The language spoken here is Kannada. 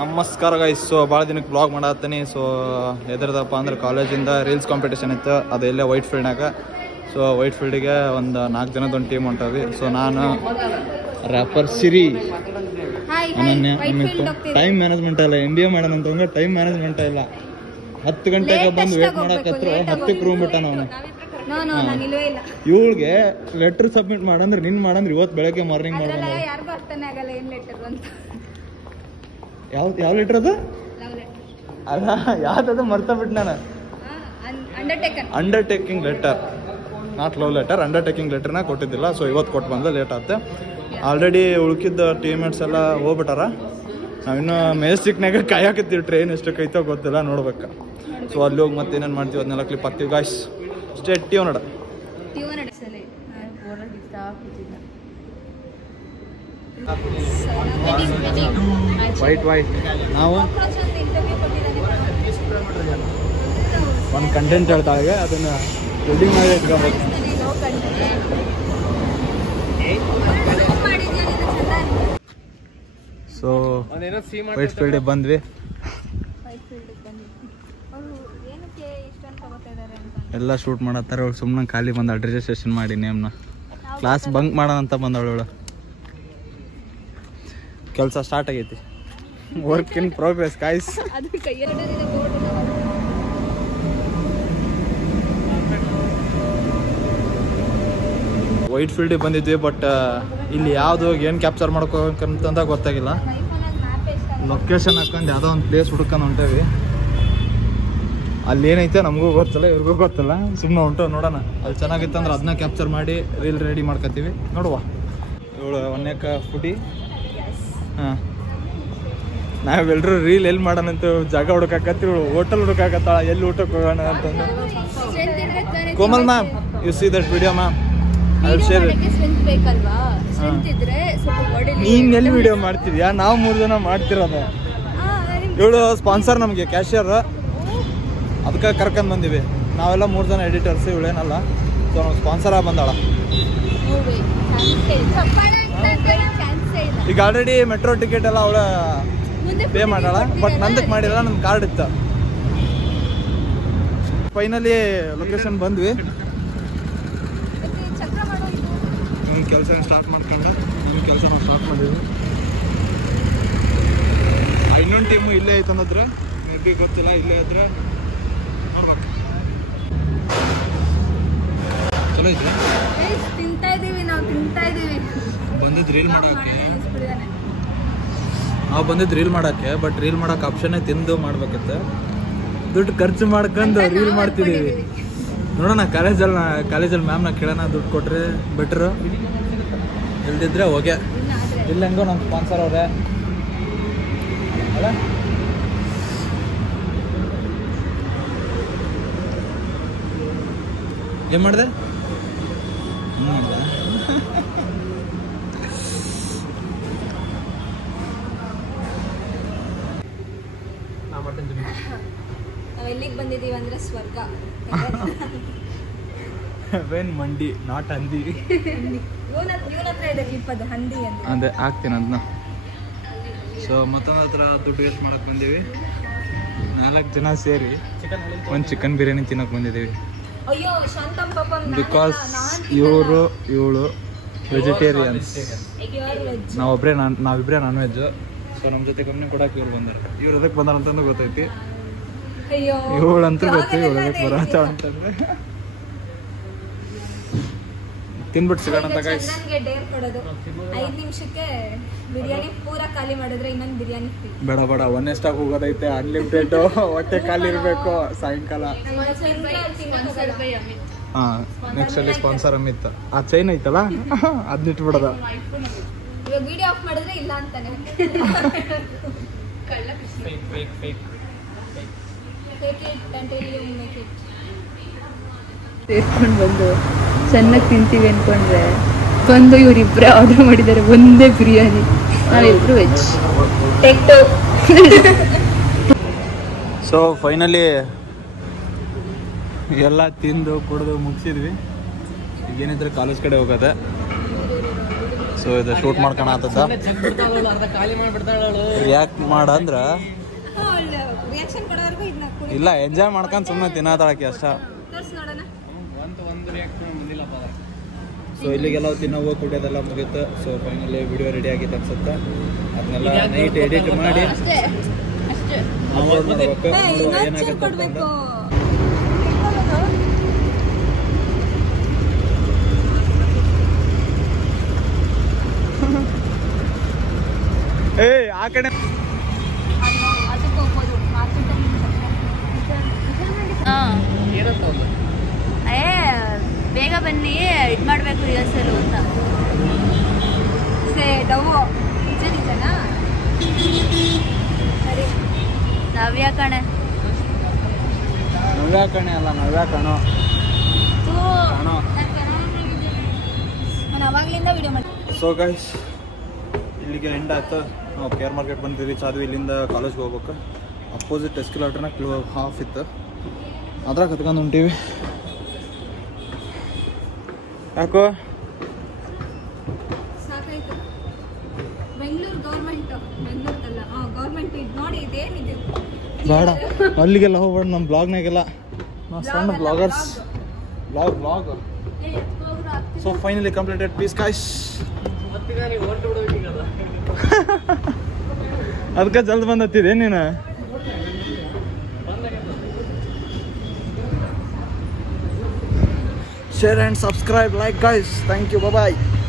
ನಮಸ್ಕಾರ ಗೈಸ್. ಸೊ ಭಾಳ ದಿನಕ್ಕೆ ಬ್ಲಾಗ್ ಮಾಡತ್ತೀನಿ. ಸೊ ಎದ್ರದಪ್ಪ ಅಂದ್ರೆ ಕಾಲೇಜಿಂದ ರೀಲ್ಸ್ ಕಾಂಪಿಟೇಷನ್ ಇತ್ತು, ಅದು ಇಲ್ಲೇ ವೈಟ್ ಫೀಲ್ಡ್ನಾಗ. ಸೊ ವೈಟ್ ಫೀಲ್ಡಿಗೆ ಒಂದು 4 ಜನದ ಒಂದು ಟೀಮ್ ಹೊಂಟವಿ. ಸೊ ನಾನು ರ್ಯಾಪರ್ ಸಿರಿ ಟೈಮ್ ಮ್ಯಾನೇಜ್ಮೆಂಟ್ ಇಲ್ಲ, MBA ಮಾಡೋಣ ಅಂತಂದ್ರೆ ಟೈಮ್ ಮ್ಯಾನೇಜ್ಮೆಂಟ್ ಇಲ್ಲ. 10 ಗಂಟೆಗೆ ಬಂದು ವೇಟ್ ಮಾಡಕತ್ರ 10ಕ್ಕೆ ರೂಮ್ ಬಿಟ್ಟ ನಾವು. ಇವಳಿಗೆ ಲೆಟರ್ ಸಬ್ಮಿಟ್ ಮಾಡಂದ್ರೆ ನಿನ್ ಮಾಡಂದ್ರೆ ಇವತ್ತು ಬೆಳಗ್ಗೆ ಮಾರ್ನಿಂಗ್ ಮಾಡೋಣ. ಯಾವ ಲೆಟರ್ ಅದು ಅಲ್ಲ, ಯಾವ್ದು ಮರ್ತಾ ಬಿಟ್ಟು ನಾನು. Undertaking letter, not love letter, undertaking ಲೆಟರ್ನ ಕೊಟ್ಟಿದ್ದಿಲ್ಲ. ಸೊ ಇವತ್ತು ಕೊಟ್ಟು ಬಂದ ಲೇಟ್ ಆಗುತ್ತೆ. ಆಲ್ರೆಡಿ ಉಳ್ಕಿದ್ದ ಟೀಮ್ಮೇಟ್ಸ್ ಎಲ್ಲ ಹೋಗ್ಬಿಟ್ಟಾರ. ನಾವಿನ್ನೂ ಮೆಜೆಸ್ಟಿಕ್ನಾಗ ಕಾಯಕತ್ತೀವಿ, ಟ್ರೈನ್ ಎಷ್ಟಕ್ಕೈತೋ ಗೊತ್ತಿಲ್ಲ, ನೋಡ್ಬೇಕು. ಸೊ ಅಲ್ಲಿ ಹೋಗಿ ಮತ್ತೆ ಏನೇನು ಮಾಡ್ತೀವಿ ಅದನ್ನೆಲ್ಲ ಕ್ಲಿಪ್ ಹಾಕ್ತೀವಿ ಗಾಯ್ಸ್. ಅಷ್ಟೇ ಟ್ಯೂನ್ ನೋಡ. ವೈಟ್ ನಾವು ಒಂದು ಕಂಟೆಂಟ್ ಹೇಳ್ತಾಳೆ, ಅದನ್ನ ರೆಡಿಂಗ್ ಮಾಡಿ ಇಟ್ಕೊಬೇಕು. ಸೊ ವೈಟ್ ಫೀಲ್ಡಿಗೆ ಬಂದ್ವಿ. ಎಲ್ಲ ಶೂಟ್ ಮಾಡತ್ತಾರ. ಅವಳು ಸುಮ್ಮನೆ ಖಾಲಿ ಬಂದ ರಿಜಿಸ್ಟ್ರೇಷನ್ ಮಾಡಿ ನೇಮ್ನ ಕ್ಲಾಸ್ ಬಂಕ್ ಮಾಡೋಣ ಅಂತ ಬಂದವಳು. ಕೆಲಸ ಸ್ಟಾರ್ಟ್ ಆಗೈತಿ, ವರ್ಕ್ ಇನ್ ಪ್ರೋಗ್ರೆಸ್ ಗಾಯ್ಸ್. ವೈಟ್ ಫೀಲ್ಡಿಗೆ ಬಂದಿದ್ವಿ, ಬಟ್ ಇಲ್ಲಿ ಯಾವುದು ಏನು ಕ್ಯಾಪ್ಚರ್ ಮಾಡ್ಕೋಬೇಕಂತ ಗೊತ್ತಾಗಿಲ್ಲ. ಲೊಕೇಶನ್ ಹಾಕೊಂಡು ಯಾವುದೋ ಒಂದು ಪ್ಲೇಸ್ ಹುಡ್ಕೊಂಡು ಹೊಂಟೇವಿ. ಅಲ್ಲಿ ಏನೈತೆ ನಮಗೂ ಗೊತ್ತಿಲ್ಲ, ಇವ್ರಿಗೂ ಗೊತ್ತಿಲ್ಲ. ಸುಮ್ಮನೆ ಹೊಂಟು ನೋಡೋಣ. ಅಲ್ಲಿ ಚೆನ್ನಾಗಿತ್ತು ಅಂದ್ರೆ ಅದನ್ನ ಕ್ಯಾಪ್ಚರ್ ಮಾಡಿ ರೀಲ್ ರೆಡಿ ಮಾಡ್ಕೊತೀವಿ. ನೋಡುವ, ಇವಳು ಒನ್ನೇಕ ಫುಡಿ. ಹಾಂ, ನಾವೆಲ್ಲರೂ ರೀಲ್ ಎಲ್ಲಿ ಮಾಡೋಣ ಅಂತ ಜಾಗ ಹುಡುಕಾಕತ್ತೀವಿ. ಹೋಟೆಲ್ ಹುಡುಕಾಕತ್ತಾಳ, ಎಲ್ಲಿ ಊಟಕ್ಕೆ ಹೋಗೋಣ ಅಂತಂದು. Komal ma'am, U see that video ma'am, I will share it. ನೀನು ಎಲ್ಲಿ ವಿಡಿಯೋ ಮಾಡ್ತಿದ್ಯಾ? ನಾವು 3 ಜನ ಮಾಡ್ತಿರೋದು. ಇವಳು ಸ್ಪಾನ್ಸರ್ ನಮಗೆ, ಕ್ಯಾಶಿಯರ್, ಅದಕ್ಕೆ ಕರ್ಕೊಂಡು ಬಂದೀವಿ. ನಾವೆಲ್ಲ 3 ಜನ ಎಡಿಟರ್ಸ್, ಇವಳೇನಲ್ಲ. ಸೊ ನಾವು ಸ್ಪಾನ್ಸರ್ ಆಗಿ ಬಂದಾಳ. ಈಗ ಆಲ್ರೆಡಿ ಮೆಟ್ರೋ ಟಿಕೆಟ್ ಎಲ್ಲ ಅವಳ ಪೇ ಮಾಡಾಳ, ಬಟ್ ನಂದಕ್ಕೆ ಮಾಡಿಲ್ಲ, ನನ್ನ ಕಾರ್ಡ್ ಇತ್ತು. ಫೈನಲಿ ಲೊಕೇಶನ್ ಬಂದ್ವಿ. ನಮ್ಮ ಕೆಲಸ ಸ್ಟಾರ್ಟ್ ಮಾಡ್ಕೊಂಡು ನಮ್ಮ ಕೆಲಸ ನಾವು ಸ್ಟಾರ್ಟ್ ಮಾಡಿದ್ವಿ. ಇನ್ನೊಂದು ಟೀಮು ಇಲ್ಲೇ ಐತೆ ಅನ್ನೋದ್ರೆ ಮೇ ಬಿ ಗೊತ್ತಿಲ್ಲ. ಇಲ್ಲೇ ಇದ್ರೆ ನೋಡ್ಬೇಕು. ಚಲೋ ಐತೆ. ಬಂದಿದ್ದು ರೀಲ್ ಮಾಡೋಕ್ಕೆ, ನಾವು ಬಂದಿದ್ದು ರೀಲ್ ಮಾಡೋಕ್ಕೆ. ಬಟ್ ರೀಲ್ ಮಾಡೋಕೆ ಆಪ್ಷನ್ನೇ ತಿಂದು ಮಾಡ್ಬೇಕಿತ್ತು. ದುಡ್ಡು ಖರ್ಚು ಮಾಡ್ಕೊಂಡು ರೀಲ್ ಮಾಡ್ತಿದ್ದೀವಿ. ನೋಡೋಣ, ಕಾಲೇಜಲ್ಲಿ ಮ್ಯಾಮ್ನ ಕೇಳೋಣ, ದುಡ್ಡು ಕೊಟ್ಟರೆ ಬೆಟ್ರು, ಇಲ್ದಿದ್ರೆ ಹೋಗೆ. ಇಲ್ಲ ಹೆಂಗೋ ನಮ್ಮ ಸ್ಪಾನ್ಸರ್ ಅವರೇ ಅಲ್ಲ. ಏನು ಮಾಡಿದೆ? ಎಲ್ಲಿಗೆ ಬಂದಿದ್ದೀವಿ ಅಂದ್ರೆ ಸ್ವರ್ಗ. ಮಂಡಿ, ನಾಟ್ ಹಂದಿ. ಅದೇ ಆಗ್ತೀನಿ ಅದನ್ನ. ಸೊ ಮತ್ತೊಂದು ಹತ್ರ ದುಡ್ಡು ವೇಸ್ಟ್ ಮಾಡಕ್ಕೆ ಬಂದೀವಿ. 4 ಜನ ಸೇರಿ ಒಂದು ಚಿಕನ್ ಬಿರಿಯಾನಿ ತಿನ್ನೋಕೆ ಬಂದಿದ್ದೀವಿ. ಬಿಕಾಸ್ ಇವಳು ವೆಜಿಟೇರಿಯನ್ಸ್, ನಾವಿಬ್ಬರೇ ನಾನ್ ವೆಜ್. ಸೊ ನಮ್ಮ ಜೊತೆ ಕಂಪ್ನಿ ಕೊಡಕ್ಕೆ ಇವ್ರು ಬಂದಾರ. ಇವ್ರು ಅದಕ್ಕೆ ಬಂದಾರ ಅಂತಂದು ಗೊತ್ತೈತಿ. ಇವಳಂತೂ ಗೊತ್ತು ಇವಳು ಅದಕ್ಕೆ ಬರತ್ತ ಅಂತಂದ್ರೆ. ತಿನ್ಬಿಟ್ಟು ಸಿಗೋಣ ಅಂತ ಗೈಸ್. 5 ನಿಮಿಷಕ್ಕೆ ಬಿರಿಯಾನಿ ಪೂರಾ ಖಾಲಿ ಮಾಡಿದ್ರೆ ಇನ್ನೊಂದು ಬಿರಿಯಾನಿ ಬೇಡ ಒನ್ನೆಸ್ಟಾಗಿ ಹೋಗೋದೈತೆ. ಅನ್ಲಿಮಿಟೆಡ್, ಹೊಟ್ಟೆ ಖಾಲಿ ಇರಬೇಕು ಸಾಯಂಕಾಲ. ಹಾಂ, ನೆಕ್ಸ್ಟ್ ಅಲ್ಲಿ ಸ್ಪಾನ್ಸರ್ ಅಮಿತ್. ಆ ಚೈನ್ ಐತಲ್ಲ ಅದನ್ನ ಇಟ್ಬಿಡೋದ. ಇವಾಗ ವಿಡಿಯೋ ಆಫ್ ಮಾಡಿದ್ರೆ ಇಲ್ಲ ಅಂತಾನೆ. ಸೇರ್ಕೊಂಡು ಬಂದು ಚೆನ್ನಾಗಿ ತಿಂತೀವಿ ಅನ್ಕೊಂಡ್ರೆ ಬಂದು ಇವರಿಬ್ಬರೇ ಆರ್ಡರ್ ಮಾಡಿದ್ದಾರೆ ಒಂದೇ ಬಿರಿಯಾನಿ. ನಾವಿಬ್ರು ವೆಜ್. ಸೊ ಫೈನಲಿ ಎಲ್ಲ ತಿಂದು ಕುಡಿದು ಮುಗಿಸಿದ್ವಿ. ಈಗೇನಿದ್ರೆ ಕಾಲೇಜ್ ಕಡೆ ಹೋಗೋದೆ. ಸೊ ಇದು ಶೂಟ್ ಮಾಡ್ಕೊಳತ್ತದ ರಿಯಾಕ್ಟ್ ಮಾಡಂದ್ರ ರಿಯಾಕ್ಷನ್ ಕೊಡೋವರೆಗೂ ಇದನ್ನ ಇಲ್ಲ ಎಂಜಾಯ್ ಮಾಡ್ಕೊಂಡು ಸುಮ್ಮನೆ ತಿನ್ನತಾಳಕ್ಕೆ ಅಷ್ಟ. ತೋರ್ಸ್ ನೋಡೋಣ. ಸೊ ಇಲ್ಲಿಗೆಲ್ಲ ತಿನ್ನೋವು ಕುಡಿಯೋದೆಲ್ಲ ಮುಗೀತು. ಸೊ ಫೈನಲಿ ವಿಡಿಯೋ ರೆಡಿ ಆಗಿತ್ತು ಅನ್ಸುತ್ತೆ. ಅದನ್ನೆಲ್ಲ ನೈಟ್ ಎಡಿಟ್ ಮಾಡಿ ಅಷ್ಟೇ ಅಷ್ಟೇ ಅಪ್ಲೋಡ್ ಮಾಡ್ಬೇಕು. ಏನಾಗುತ್ತೆ ಕೊಡ್ಬೇಕು. ಏ ಆ ಕಡೆ ಅದಕ್ಕೆ ಹೋಗ್ಬೋದು ಮಾರ್ಕೆಟಲ್ಲಿ. ಬೇಗ ಬನ್ನಿ ಇದು ಮಾಡಬೇಕು ರಿಹರ್ಸಲು ಅಂತ. ಡವ್ವು ನಿಜ ನಿಜನಾ? ಸರಿ ನವ್ಯ ಕಣೆ ಅಲ್ಲ ನವ್ಯಾ ಕಣೋ. ನಾನು ಅವಾಗ್ಲಿಂದ ವಿಡಿಯೋ ಮಾಡಿ. ಸೊ ಗೈಸ್ ಇಲ್ಲಿಗೆ ಎಂಡ್ ಆಯ್ತು. ನಾವು ಕೇರ್ ಮಾರ್ಕೆಟ್ ಬಂದು ರೀಚ್ ಆದ್ವಿ. ಇಲ್ಲಿಂದ ಕಾಲೇಜ್ಗೆ ಹೋಗ್ಬೇಕು. ಅಪೋಸಿಟ್ ಎಸ್ಕಿಲೇಟರ್ನ ಹಾಫ್ ಇತ್ತು, ಅದ್ರಾಗ ಕತ್ಕೊಂಡು ಹೊಂಟೀವಿ. ಯಾಕೋ ಸಾಕಾಯ್ತು. ಬೆಂಗಳೂರು ಬೆಂಗಳೂರಲ್ಲ ಗೌರ್ಮೆಂಟ್ ಇದು ನೋಡಿ. ಇದೇನಿದೆ ಬೇಡ ಅಲ್ಲಿಗೆಲ್ಲ ಹೋಗ್ಬೇಡ. ನಮ್ಮ ಬ್ಲಾಗ್ನಾಗೆಲ್ಲ ನಾವು ಸಣ್ಣ bloggers. Blog so finally completed. Peace guys. ಅದಕ್ಕೆ ಜಲ್ದಿ ಬಂದತ್ತಿದೆ ನೀನು. Share and subscribe, like guys. Thank you. Bye bye.